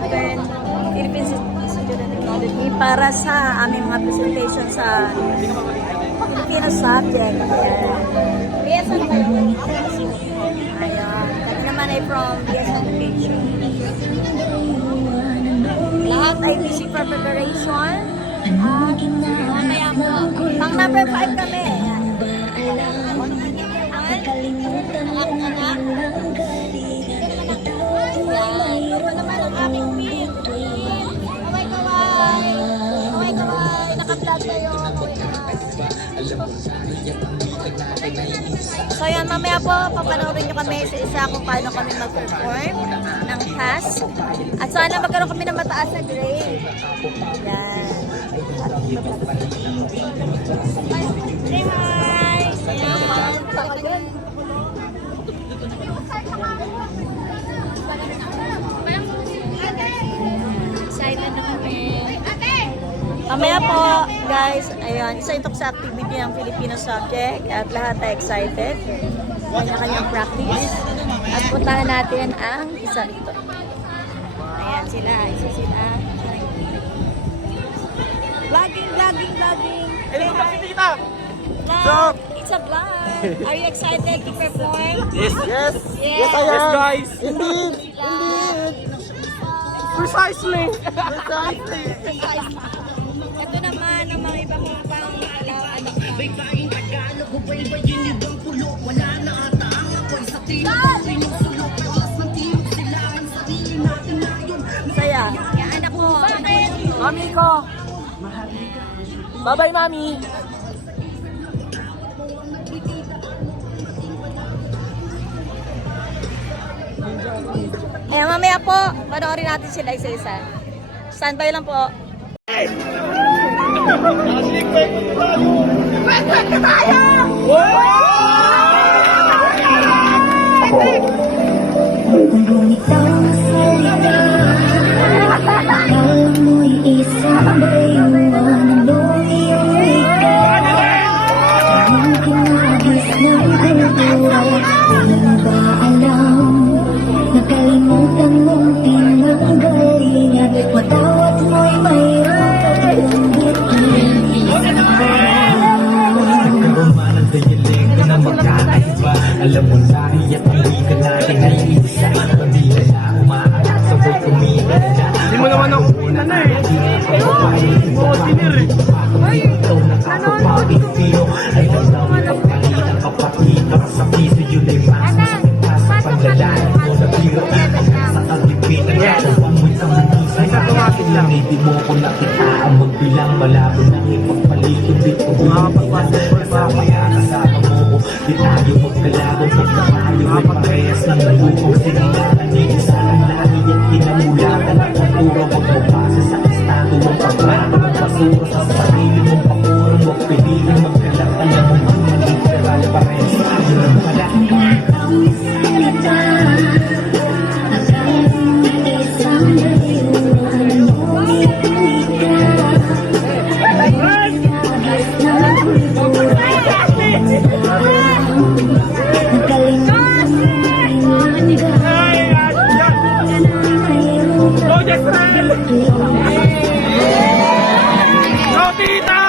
natin Philippine Institute of Technology para sa aming mga presentation sa Filipino subject. Ayan. BS ano kayo? Ayan. Kami naman ay from BS Education. Lahat ay busy for preparation. At mamaya po, pang number 5 kami. Ayan. Anak-anak. Ito naman ang aming pin. Kaway-kaway. Kaway-kaway. Naka-vlog kayo. So yan, mamaya po, papanoorin nyo kami sa isa kung paano kami mag-perform ng task. At sana magkaroon kami ng mataas na grade. Yan. Say hi! Ayan. Excited na kami. Mamaya po, guys, ayun, isa ito sa activity ng Filipino subject at lahat ay excited. Kanya-kanyang practice. At puntahan natin ang isa ito. Ayan sila, isa sila. Vlogging. Hello, Kapitita! Vlog. It's a vlog. Are you excited to perform? Yes, yes! Yes, I am! Yes, guys! Indeed! Precisely! Ito naman ang mga iba kong pang-alaw anak ko. Saya. Yung anak ko. Bakit? Mami ko! Bye-bye, Mami! Eh, mamaya po, panoorin natin sila isa-isa. Standby lang po. Ngunit ang salita, akala mo'y isang bayuan ng iyong wika. Ang kinagis ng kultura, di mo ba alam? Nakalimutan mong pinanggalingan, matawat mo'y mayroon kang gitin. Nagkaroon ng dialekto na magkakaiba. Alam mo na, iyak ang wika natin ay isa. Pabila na umaangat, sabay kumita na. Hindi mo naman ako ano eh. Oo, dinner eh. Ikaw nakakapag Pilipino ay tanaw ng pagkakita kapatid. Para sa piso yun ay mas sa paglalaan mo na biro. Sa kagipitan na amoy sa manisa. Hindi mo ko nakita ang magbilang malabo na ipagpalikod. Dito ko kasama mo ko. Di tayo magkalabon pag na tayo ay parehas ng layukong sinilaan ni isa ang lahi at kinamulatan ang kultura. Huwag mabasa sa estado ng pagbago ng basura sa sarili mong pakurang. Huwag piling magkalang alam mo ang literal parehas tayo ng malaki. Go, Tita!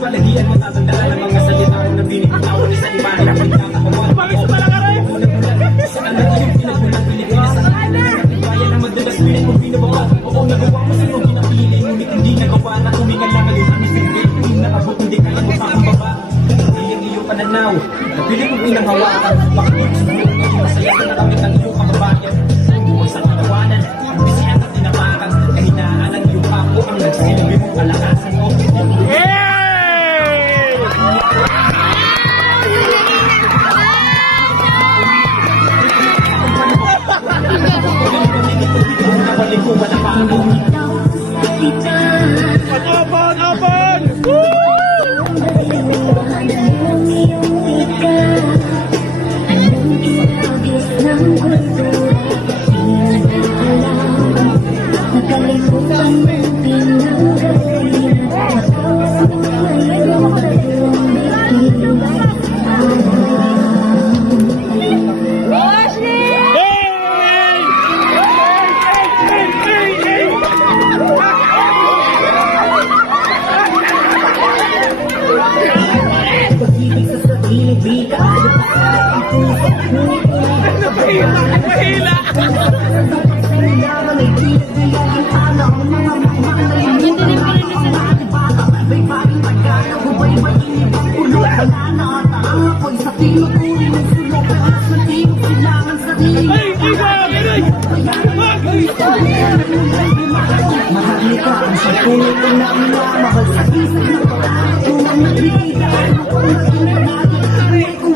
Palagian mo tatandaan ang mga salita na binitawan ni sa iba na pinagkakakuha. Bakit sa talaga rin? Sa anak yung pinagbulang Pilipinas sa kaya na madalas pilit mo binabawa. Oo, nagawa mo sa'yo pinapili. Ngunit hindi nagawa na tumingal lang ang isang isipin. Hindi nakabot, hindi ka lang mapakambaba. Hindi ang iyong pananaw. Napilit mo pinanghawakan. Bakit mo gusto mo masaya sa nakamit ang iyong kababayan. Huwag sa katawanan. Ang bisihan at tinapakan. Kahinaan ang iyong ako ang nagsilbi mo kalakasan mo. Abang! Ang iyong wika, anong pag-ibig sa sarili, di ka ang puso, ngunit Mahila! Ay, di ba? Ganun! mahal ka ang pagkulit ng minamahal sa isip ng pag-aunang nagbibigay ng kung